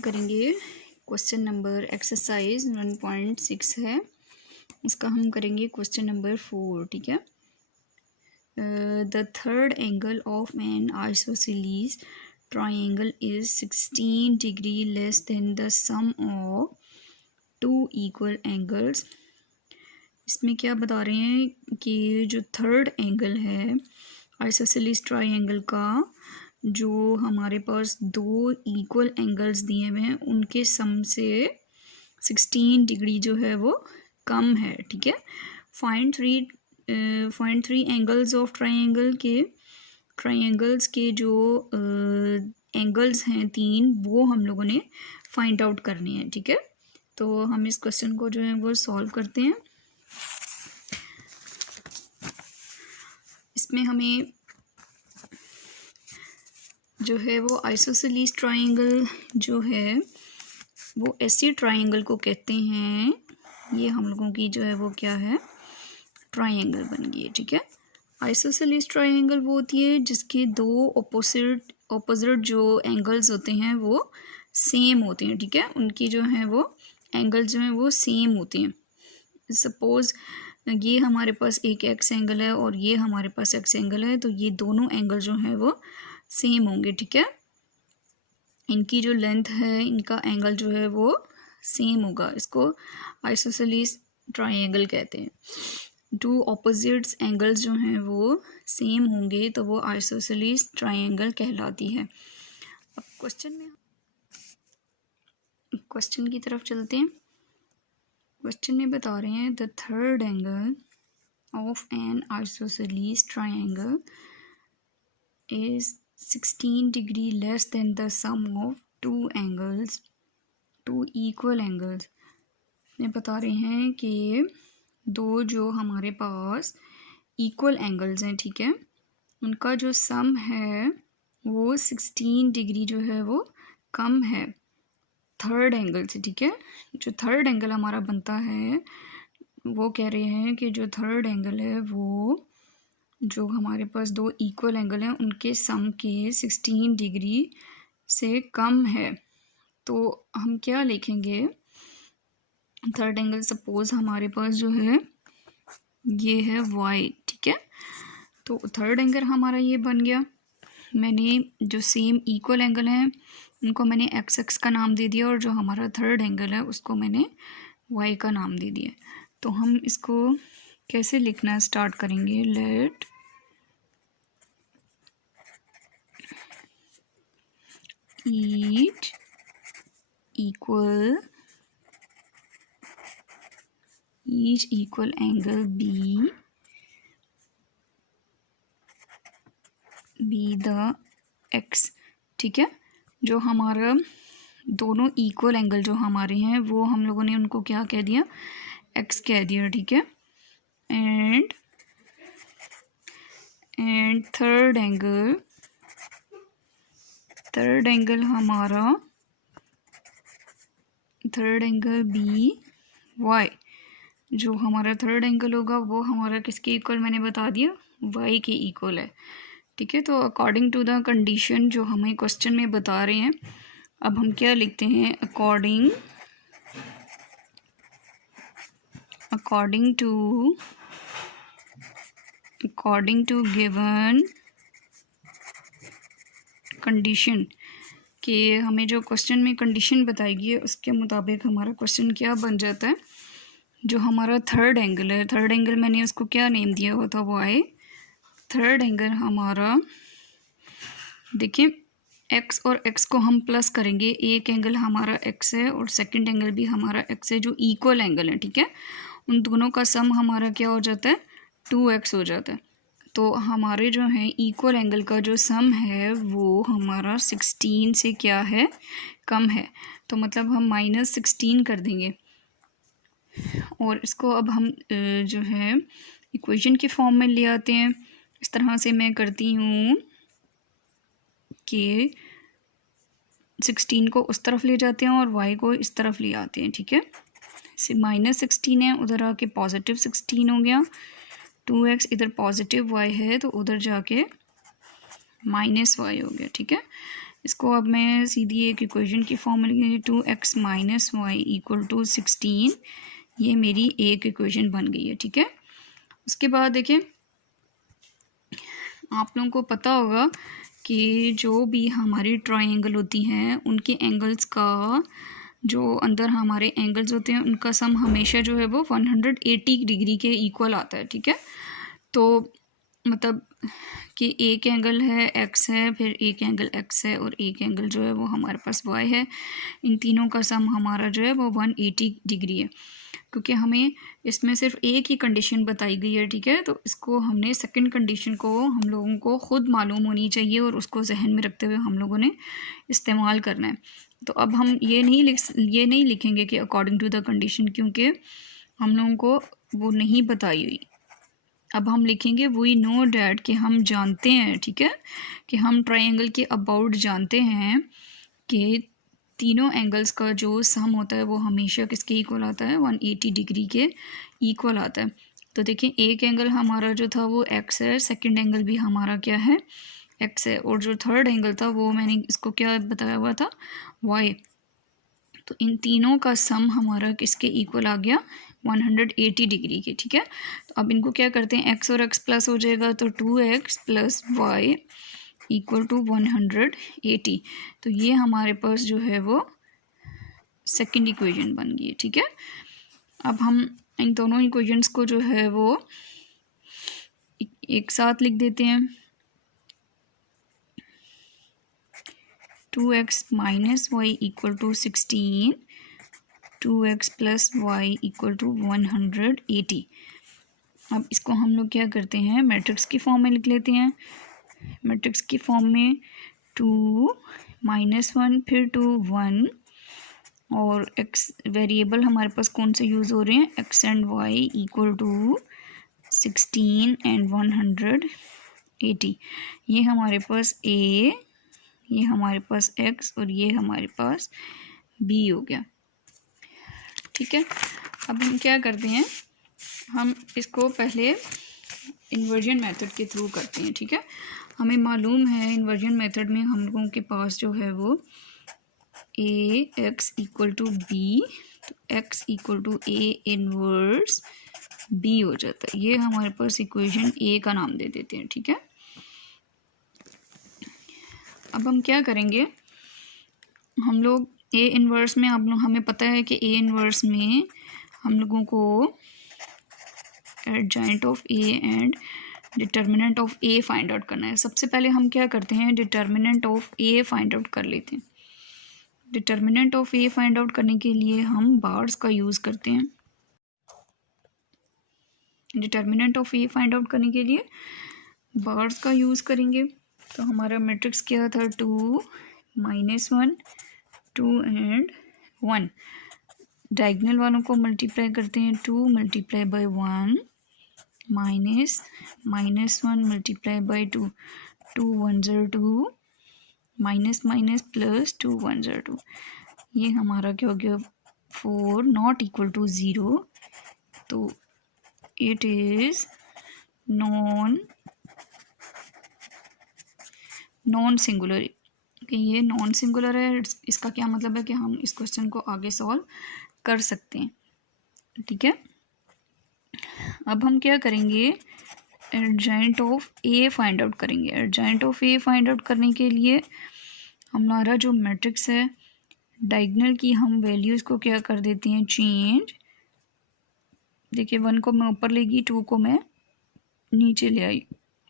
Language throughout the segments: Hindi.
करेंगे क्वेश्चन नंबर एक्सरसाइज 1.6 है, उसका हम करेंगे क्वेश्चन नंबर 4। ठीक है। The third angle of an isosceles triangle is 16 degree less than the sum of two equal angles. इसमें क्या बता रहे हैं कि जो थर्ड एंगल है आइसोसेलेस ट्राइंगल का, जो हमारे पास दो इक्वल एंगल्स दिए हुए हैं उनके सम से 16 डिग्री जो है वो कम है। ठीक है। Find three angles of triangles के जो एंगल्स हैं तीन, वो हम लोगों ने फाइंड आउट करने हैं। ठीक है। तो हम इस क्वेश्चन को जो है वो सॉल्व करते हैं। इसमें हमें जो है वो आइसोसेलेस ट्राइंगल जो है वो ऐसी ट्राइंगल को कहते हैं, ये हम लोगों की जो है वो क्या है, ट्राइंगल बन गई है। ठीक है। आइसोसेलेस ट्राइंगल वो होती है जिसके दो ऑपोजिट जो एंगल्स होते हैं वो सेम होते हैं। ठीक है। उनकी जो है वो एंगल्स जो हैं वो सेम होते हैं। सपोज ये हमारे पास एक एक्स एंगल है और ये हमारे पास एक्स एंगल है, तो ये दोनों एंगल जो है वो सेम होंगे। ठीक है। इनकी जो लेंथ है, इनका एंगल जो है वो सेम होगा। इसको आइसोसेलेस ट्राइंगल कहते हैं। टू ऑपोजिट्स एंगल्स जो हैं वो सेम होंगे तो वो आइसोसेलेस ट्राइंगल कहलाती है। अब क्वेश्चन की तरफ चलते हैं। क्वेश्चन में बता रहे हैं the third angle of an isosceles triangle is 16 degree less than the sum of two equal angles. में बता रहे हैं कि दो जो हमारे पास इक्वल एंगल्स हैं, ठीक है, उनका जो सम है वो 16 डिग्री जो है वो कम है थर्ड एंगल से। ठीक है। जो थर्ड एंगल हमारा बनता है वो कह रहे हैं कि जो थर्ड एंगल है वो जो हमारे पास दो इक्वल एंगल हैं उनके सम के 16 डिग्री से कम है। तो हम क्या लिखेंगे, थर्ड एंगल सपोज हमारे पास जो है ये है y। ठीक है। तो थर्ड एंगल हमारा ये बन गया। मैंने जो सेम इक्वल एंगल हैं उनको मैंने x का नाम दे दिया और जो हमारा थर्ड एंगल है उसको मैंने y का नाम दे दिया। तो हम इसको कैसे लिखना स्टार्ट करेंगे, late each equal angle be the x। ठीक है। जो हमारा दोनों इक्वल एंगल जो हमारे हैं वो हम लोगों ने उनको क्या कह दिया, x कह दिया। ठीक है। एंड थर्ड एंगल हमारा बी y। जो हमारा थर्ड एंगल होगा वो हमारा किसके इक्वल, मैंने बता दिया y के इक्वल है। ठीक है। तो अकॉर्डिंग टू द कंडीशन जो हमें क्वेश्चन में बता रहे हैं, अब हम क्या लिखते हैं, अकॉर्डिंग टू गिवन कंडीशन कि हमें जो क्वेश्चन में कंडीशन बताएगी उसके मुताबिक हमारा क्वेश्चन क्या बन जाता है। जो हमारा थर्ड एंगल है, थर्ड एंगल मैंने उसको क्या नेम दिया हुआ था, वो आए थर्ड एंगल हमारा, देखिए x और x को हम प्लस करेंगे, एक एंगल हमारा x है और सेकंड एंगल भी हमारा x है जो इक्वल एंगल है। ठीक है। उन दोनों का सम हमारा क्या हो जाता है, 2x हो जाता है। तो हमारे जो है इक्वल एंगल का जो सम है वो हमारा 16 से क्या है, कम है। तो मतलब हम -16 कर देंगे और इसको अब हम जो है इक्वेशन के फॉर्म में ले आते हैं। इस तरह से मैं करती हूँ कि 16 को उस तरफ ले जाते हैं और y को इस तरफ ले आते हैं। ठीक है। से -16 है, उधर आके पॉजिटिव 16 हो गया, 2x इधर पॉजिटिव y है तो उधर जाके -y हो गया। ठीक है। इसको अब मैं सीधी एक इक्वेशन की फॉर्म में लिखूँगी 2x minus y equal to 16। ये मेरी एक इक्वेशन बन गई है, ठीक है। उसके बाद देखिए आप लोगों को पता होगा कि जो भी हमारी ट्रायंगल होती हैं उनके एंगल्स का जो अंदर हमारे एंगल्स होते हैं उनका सम हमेशा जो है वो 180 डिग्री के इक्वल आता है, ठीक है। तो मतलब कि एक एंगल है एक्स है, फिर एक एंगल एक्स है और एक एंगल जो है वो हमारे पास वाई है। इन तीनों का सम हमारा जो है वो 180 डिग्री है। क्योंकि हमें इसमें सिर्फ एक ही कंडीशन बताई गई है, ठीक है। तो इसको हमने सेकंड कंडीशन को हम लोगों को ख़ुद मालूम होनी चाहिए और उसको जहन में रखते हुए हम लोगों ने इस्तेमाल करना है। तो अब हम ये नहीं लिखेंगे कि अकॉर्डिंग टू द कंडीशन, क्योंकि हम लोगों को वो नहीं बताई हुई। अब हम लिखेंगे वी नो डैट कि हम जानते हैं, ठीक है, कि हम ट्रायंगल के अबाउट जानते हैं कि तीनों एंगल्स का जो सम होता है वो हमेशा किसके इक्वल आता है, 180 डिग्री के इक्वल आता है। तो देखिए एक एंगल हमारा जो था वो एक्स है, सेकंड एंगल भी हमारा क्या है, एक्स है, और जो थर्ड एंगल था वो मैंने इसको क्या बताया हुआ था, वाई। तो इन तीनों का सम हमारा किसके इक्वल आ गया, 180 डिग्री के, ठीक है। तो अब इनको क्या करते हैं, एक्स और एक्स प्लस हो जाएगा, तो 2x plus y equal to 180। तो ये हमारे पास जो है वो सेकंड इक्वेशन बन गई है, ठीक है। अब हम इन दोनों इक्वेशंस को जो है वो एक साथ लिख देते हैं। 2x minus y equal to 16, 2x plus y equal to 180। अब इसको हम लोग क्या करते हैं, मैट्रिक्स की फॉर्म में लिख लेते हैं। मैट्रिक्स की फॉर्म में 2 -1 फिर 2 1 और एक्स वेरिएबल हमारे पास कौन से यूज़ हो रहे हैं, x and y equal to 16 and 180। ये हमारे पास ए, ये हमारे पास एक्स और ये हमारे पास बी हो गया, ठीक है। अब हम क्या करते हैं, हम इसको पहले इन्वर्जन मेथड के थ्रू करते हैं, ठीक है। हमें मालूम है इन्वर्जन मेथड में हम लोगों के पास जो है वो A x equal to B, तो x equal to A inverse B हो जाता है। ये हमारे पास इक्वेशन ए का नाम दे देते हैं, ठीक है। अब हम क्या करेंगे, हम लोग ए इनवर्स में आप लोग, हमें पता है कि ए इनवर्स में हम लोगों को adjoint of A and determinant of A find out करना है। सबसे पहले हम क्या करते हैं, determinant of A find out कर लेते हैं। Determinant of A find out करने के लिए हम बार्स का यूज़ करते हैं। Determinant of A find out करने के लिए बार्स का यूज़ करेंगे। तो हमारा मैट्रिक्स क्या था, 2 -1 2 एंड 1। डायगोनल वालों को मल्टीप्लाई करते हैं, 2 multiply by 1 minus -1 multiply bye 2, 2 1 0 2 minus minus plus 2 1 0 2। ये हमारा क्या हो गया, 4 नॉट इक्वल टू 0। तो इट इज़ नॉन सिंगुलर, कि ये नॉन सिंगुलर है। इसका क्या मतलब है कि हम इस क्वेश्चन को आगे सॉल्व कर सकते हैं, ठीक है। अब हम क्या करेंगे, adjoint of A find out करेंगे। Adjoint of A find out करने के लिए हमारा जो मैट्रिक्स है, डायगोनल की हम वैल्यूज़ को क्या कर देते हैं, चेंज। देखिए 1 को मैं ऊपर ले गई, 2 को मैं नीचे ले आई,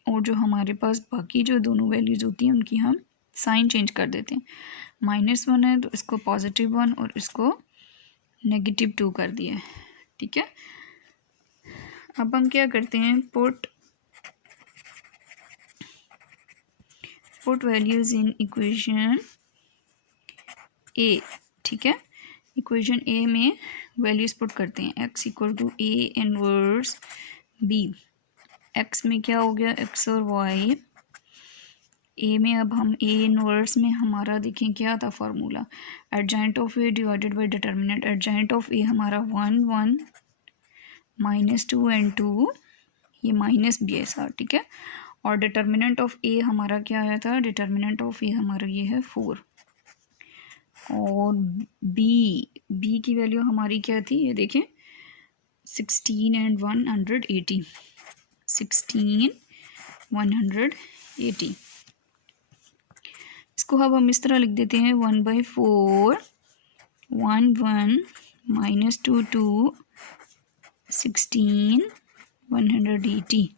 और जो हमारे पास बाकी जो दोनों वैल्यूज़ होती हैं उनकी हम साइन चेंज कर देते हैं। -1 है तो इसको +1 और इसको -2 कर दिया है, ठीक है। अब हम क्या करते हैं, पुट वैल्यूज़ इन इक्वेशन ए, ठीक है। इक्वेशन ए में वैल्यूज़ पुट करते हैं, x equal to A inverse B. x में क्या हो गया, x और y। ए में अब हम ए इनवर्स में हमारा देखें क्या था formula, adjoint of A divided by determinant. Adjoint of A हमारा 1 1 -2 एंड 2, ये माइनस भी है साथ, ठीक है। और डिटर्मिनेंट ऑफ ए हमारा क्या आया था, डिटर्मिनेंट ऑफ ए हमारा ये है 4। और बी की वैल्यू हमारी क्या थी, ये देखें 16 एंड 180, 16 180। इसको अब हम इस तरह लिख देते हैं 1/4 1 1 -2 2 16 180।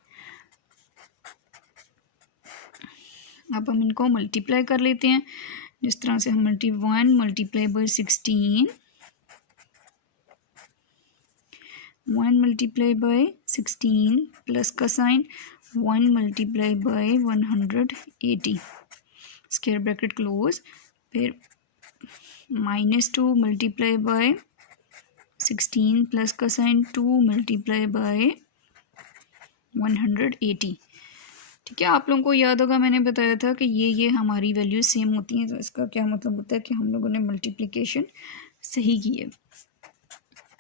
अब हम इनको मल्टीप्लाई कर लेते हैं, जिस तरह से हम 1 multiply by 16, 1 multiply by 16 plus का sign 1 multiply by 180, square bracket close, फिर -2 मल्टीप्लाई बाई 16 प्लस का साइन 2 मल्टीप्लाई बाई 180। ठीक है, आप लोगों को याद होगा मैंने बताया था कि ये हमारी वैल्यू सेम होती हैं, तो इसका क्या मतलब होता है कि हम लोगों ने मल्टीप्लिकेशन सही की है।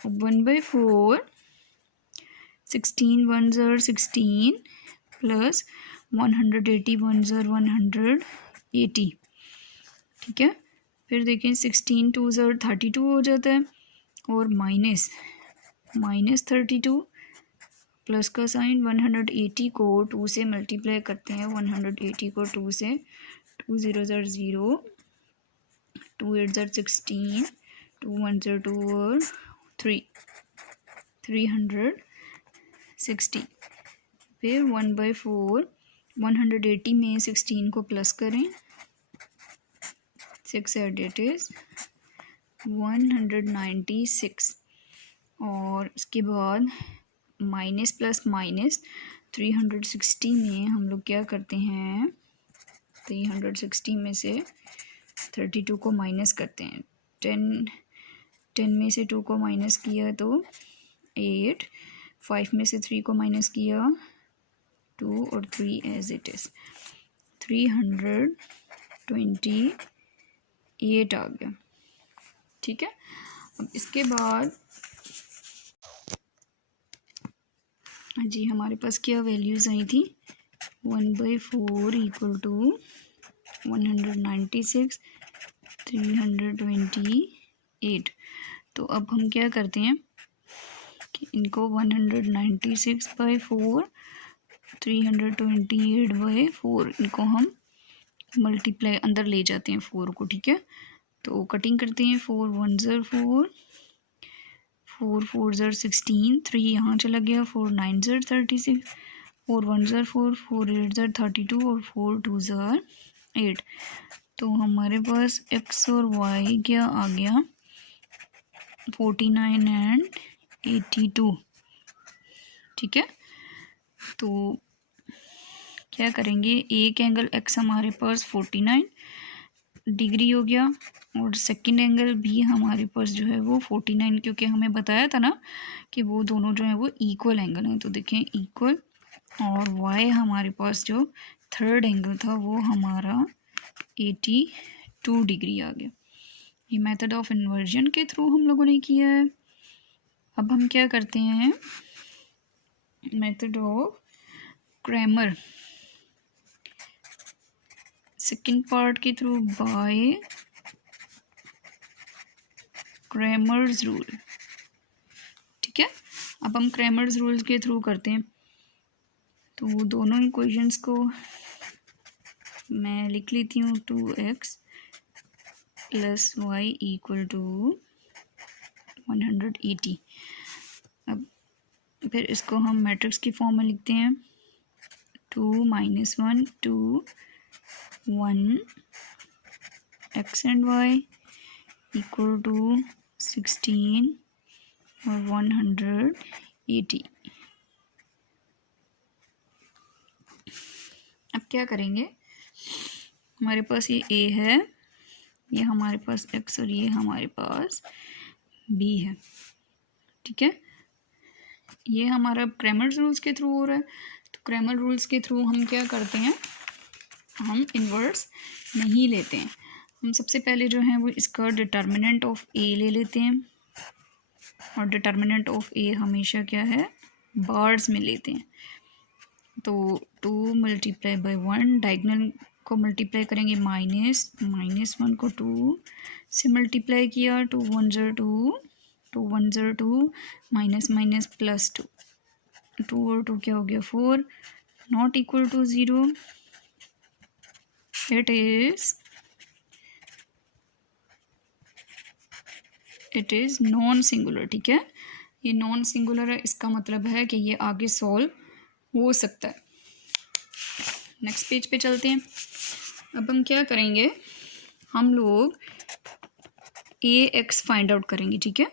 1/4 16 1 ज़र 16 प्लस 180 1 ज़र 180। ठीक है, फिर देखें 16 2 ज़र 32 हो जाता है, और माइनस 32 प्लस का साइन 180 को 2 से मल्टीप्लाई करते हैं, 180 को 2 से, 2 0 ज़र 0, 2 8 ज़र 16, 2 1 ज़र 2 और 3, 360। फिर 1/4 180 में 16 को प्लस करें, 6 एट इज 196, और इसके बाद माइनस प्लस माइनस 360 में हम लोग क्या करते हैं, 360 में से 32 को माइनस करते हैं, 10 में से 2 को माइनस किया तो 8, 5 में से 3 को माइनस किया 2 और 3 एज इट इज़ 328 आ गया। ठीक है, अब इसके बाद जी हमारे पास क्या वैल्यूज़ आई थी, 1/4 इक्वल टू 196 328। तो अब हम क्या करते हैं कि इनको 196/4 328/4 इनको हम मल्टीप्लाई अंदर ले जाते हैं 4 को। ठीक है, तो कटिंग करते हैं, 4 1 ज़र 4, 4 4 ज़र 16, 3 यहाँ चला गया, 4 9 ज़र 36, 4 1 ज़र 4, 4 8 ज़र 32 और 4 2 ज़र 8। तो हमारे पास x और y क्या आ गया, 49 एंड 82। ठीक है, तो क्या करेंगे, एक एंगल x हमारे पास 49 डिग्री हो गया, और सेकंड एंगल भी हमारे पास जो है वो 49, क्योंकि हमें बताया था ना कि वो दोनों जो है वो इक्वल एंगल हैं। तो देखें इक्वल, और y हमारे पास जो थर्ड एंगल था वो हमारा 82 डिग्री आ गया। ये मेथड ऑफ इन्वर्जन के थ्रू हम लोगों ने किया है। अब हम क्या करते हैं, method of Cramer, second part के थ्रू बाय क्रैमर्स रूल। ठीक है, अब हम क्रैमर्स रूल के थ्रू करते हैं। तो दोनों इक्वेशंस को मैं लिख लेती हूँ, 2x + y = 180। अब फिर इसको हम मैट्रिक्स की फॉर्म में लिखते हैं, 2 - 1 2 1 x and y = 16 और 180। अब क्या करेंगे, हमारे पास ये a है, ये हमारे पास x और ये हमारे पास b है। ठीक है, ये हमारा क्रैमर रूल्स के थ्रू हो रहा है। तो क्रैमर रूल्स के थ्रू हम क्या करते हैं, हम इन्वर्स नहीं लेते हैं। हम सबसे पहले जो है वो इसका डिटर्मिनेंट ऑफ a ले लेते हैं, और डिटर्मिनेंट ऑफ a हमेशा क्या है, बार्स में लेते हैं। तो 2 मल्टीप्लाई बाई 1, डायगनल को मल्टीप्लाई करेंगे -1 को 2 से मल्टीप्लाई किया, 2 1 ज़र 2, 2 1 ज़र 2, माइनस प्लस 2, 2 और 2 क्या हो गया 4, not equal to 0, it is non singular. ठीक है, ये नॉन सिंगुलर है, इसका मतलब है कि ये आगे सॉल्व हो सकता है। नेक्स्ट पेज पे चलते हैं। अब हम क्या करेंगे, हम लोग ए एक्स फाइंड आउट करेंगे। ठीक है,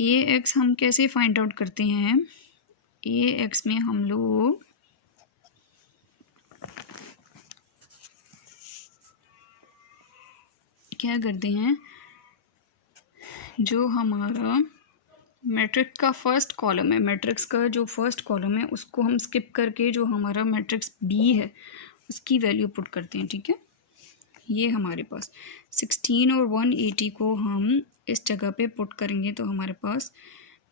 ए एक्स हम कैसे फाइंड आउट करते हैं, ए एक्स में हम लोग क्या करते हैं, जो हमारा मैट्रिक्स का फर्स्ट कॉलम है, मैट्रिक्स का जो फर्स्ट कॉलम है उसको हम स्किप करके जो हमारा मैट्रिक्स बी है उसकी वैल्यू पुट करते हैं। ठीक है, ये हमारे पास 16 और 180 को हम इस जगह पे पुट करेंगे तो हमारे पास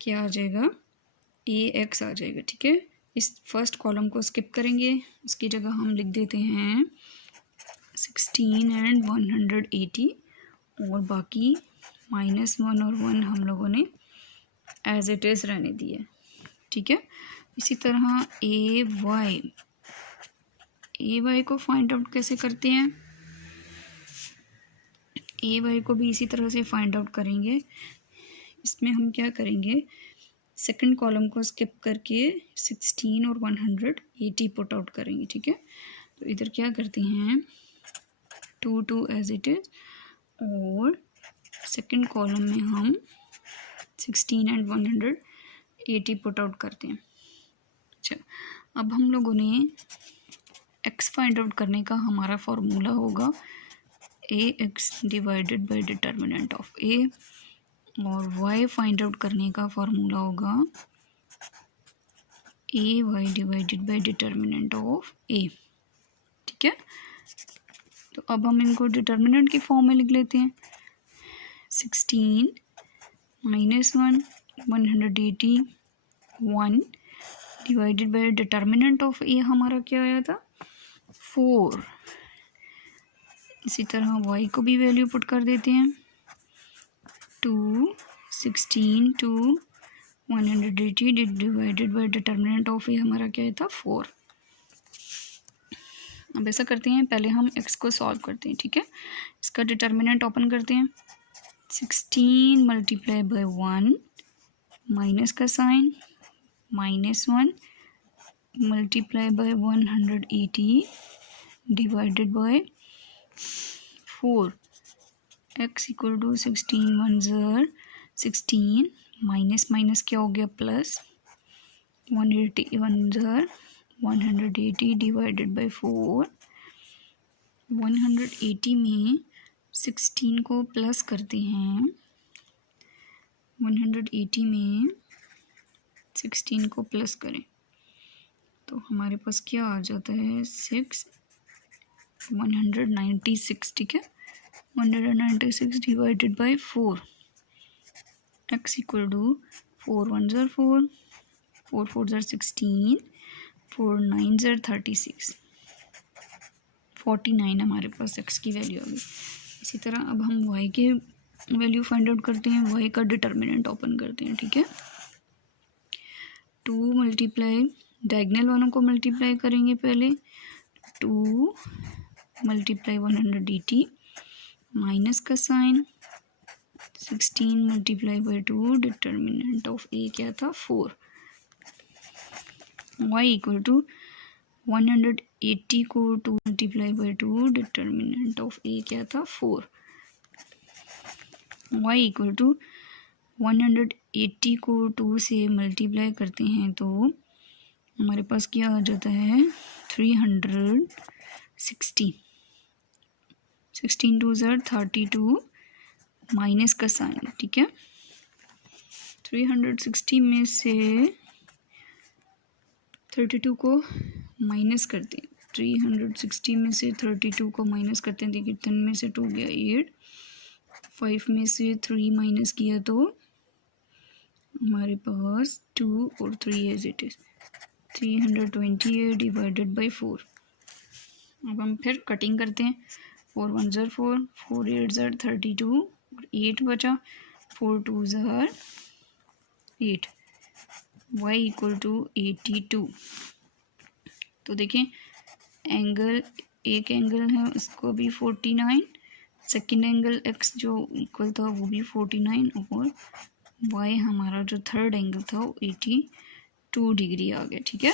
क्या आ जाएगा, ए एक्स आ जाएगा। ठीक है, इस फर्स्ट कॉलम को स्किप करेंगे, उसकी जगह हम लिख देते हैं 16 एंड 180 और बाकी -1 और 1 हम लोगों ने एज इट इज़ रहने दिए। ठीक है, इसी तरह ए वाई को फाइंड आउट कैसे करते हैं, ए वाई को भी इसी तरह से फाइंड आउट करेंगे। इसमें हम क्या करेंगे, सेकंड कॉलम को स्किप करके 16 और 180 पुट आउट करेंगे। ठीक है, तो इधर क्या करते हैं 2 2 एज इट इज़ और सेकंड कॉलम में हम 16 एंड 180 पुट आउट करते हैं। अच्छा, अब हम लोगों ने एक्स फाइंड आउट करने का हमारा फॉर्मूला होगा A x divided by determinant of A, और वाई फाइंड आउट करने का फॉर्मूला होगा A y divided by determinant of A. ठीक है, तो अब हम इनको डिटर्मिनेंट की फॉर्म में लिख लेते हैं, 16 -1 180 1 divided by determinant of A हमारा क्या आया था 4। इसी तरह y को भी वैल्यू पुट कर देते हैं, 2 16 2 180 divided by determinant of A हमारा क्या था 4। अब ऐसा करते हैं, पहले हम x को सॉल्व करते हैं। ठीक है, इसका डिटर्मिनेंट ओपन करते हैं, 16 मल्टीप्लाई बाय 1 माइनस का sign -1 multiply by 180 divided by 4, x equal to 16 1 ज़र 16 माइनस क्या हो गया प्लस 180 1 ज़र 180 डिवाइडेड बाय 4, 180 में 16 को प्लस करते हैं, 180 में 16 को प्लस करें तो हमारे पास क्या आ जाता है 196। ठीक है, 196 divided by 4, x equal to 4 1 ज़र 4 4 4 ज़र 16 4 9 ज़र 36 49 हमारे पास x की वैल्यू आ गई। इसी तरह अब हम y के वैल्यू फाइंड आउट करते हैं, y का डिटर्मिनेंट ओपन करते हैं। ठीक है, 2 मल्टीप्लाई डायगनल वालों को मल्टीप्लाई करेंगे, पहले 2 मल्टीप्लाई 180 माइनस का sign 16 multiply by 2 determinant of A क्या था 4, y इक्वल टू 180 को 2 multiply by 2 determinant of A क्या था 4, y इक्वल टू 180 को 2 से मल्टीप्लाई करते हैं तो हमारे पास क्या आ जाता है 360, 16 2 ज़र 32 माइनस का साइन। ठीक है, 360 में से 32 को माइनस करते हैं, 360 में से 32 को माइनस करते हैं, देखिए 10 में से 2 गया 8, 5 में से 3 माइनस किया तो हमारे पास 2 और 3 as it is 320 divided by 4। अब हम फिर कटिंग करते हैं। 4 1 ज़र 4, 4 8 ज़र 32, 8 बचा, 4 2 ज़र 8, y इक्वल टू 82। तो देखें एंगल, एक एंगल है उसको भी 49, सेकेंड एंगल x जो इक्वल था वो भी 49, और y हमारा जो थर्ड एंगल था वो 82 डिग्री आ गया। ठीक है,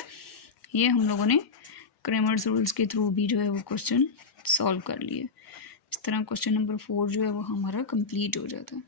ये हम लोगों ने क्रेमर्स रूल्स के थ्रू भी जो है वो क्वेश्चन सॉल्व कर लिए। इस तरह क्वेश्चन नंबर 4 जो है वो हमारा कंप्लीट हो जाता है।